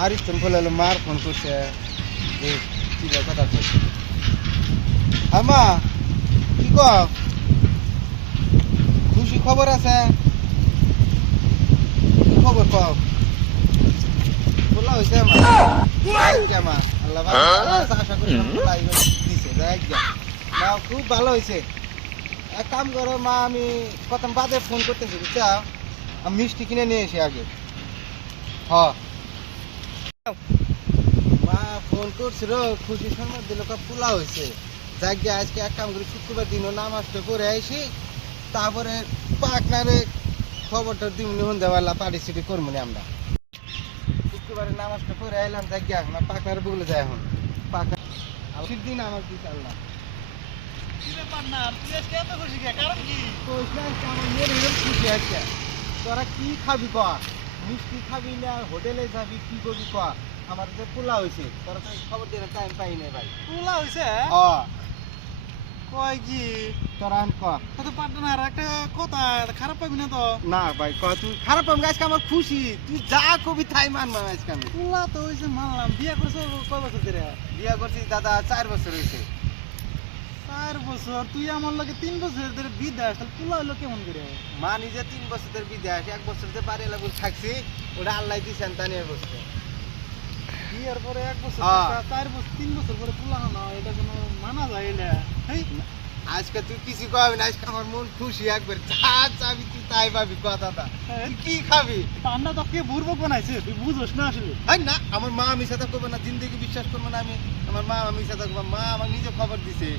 মার স্টোন ফেলালো, মার ফোন করছে, কি কথা কইছে। হ্যাঁ মা, কি কও? খুশি খবর আছে? কি খবর কও? বলা হয়েছে আমার আল্লাহ আশা করি দিছে, খুব ভালো হয়েছে। এক কাম করো মা, আমি কত বাদে ফোন করতেছি বুঝছা, আমি মিষ্টি কিনে নিয়ে এসে আগে। হ মা ফোন করছিল, খুশি সংবাদ দিল পোলা হয়েছে। যাক গিয়ে আজকে এক কাম করি, শুক্রবার দিনও নামাজটা পড়ে আইসি, তারপরে পাকনারে খবরটা দিমনি হন দেওয়ালা পার্টিসিপেট করবো আমরা। শুক্রবারে নামাজটা পড়ে আইলাম, যাক গিয়ে আমার পাকনারে বলে যায় এখন পাকনা দিন আমার দিতে আল্লাহ। তোরা কি খাবি ক? মিষ্টি খাবি না হোটেলে যাবি, কি করবি ক? আমার যে পোলা হয়েছে, তোরা তো খবর দিয়ে টাইম পাই না ভাই। পোলা হইছে কয় কি তোরা ক কত পার্টনার একটা কথা খারাপ পাবি না তো? না ভাই ক, তুই খারাপ পাবি আজকে, আমার খুশি, তুই যা কবি তাই মানবা আজকে। আমি পোলা তো হইছে মানলাম, বিয়া করছো কয় বছর ধরে? বিয়া করছি দাদা 4 বছর হয়েছে। 4 বছর? তুই আমার লগে 3 বছর ধরে বিদেশ, তাহলে পোলা হইলো কেমন করে? মা নিজে 3 বছর ধরে বিদেশ, 1 বছর যে বাড়ি এলাকা থাকছি, ওটা আল্লাহ দিয়েছেন তা নিয়ে বসছে। বিয়ের পরে 1 বছর, হ্যাঁ। 4 বছর 3 বছর পরে পোলা না, এটা কোনো মানা যায় না। হেই, আজকে তুই কিছু খাবি না, আজকে আমার মন খুশি একবার, যা চাবি তুই তাই পাবি কথাটা। তুই কি খাবি? ঠান্ডা তো কে বুড়বক বানাইছে, তুই বুঝোস না আসলে। হয় না, আমার মা মিশা থাকবো না, জিন্দগি বিশ্বাস করবো না আমি। আমার মা মিশা থাকবো, মা আমার নিজে খবর দিছে।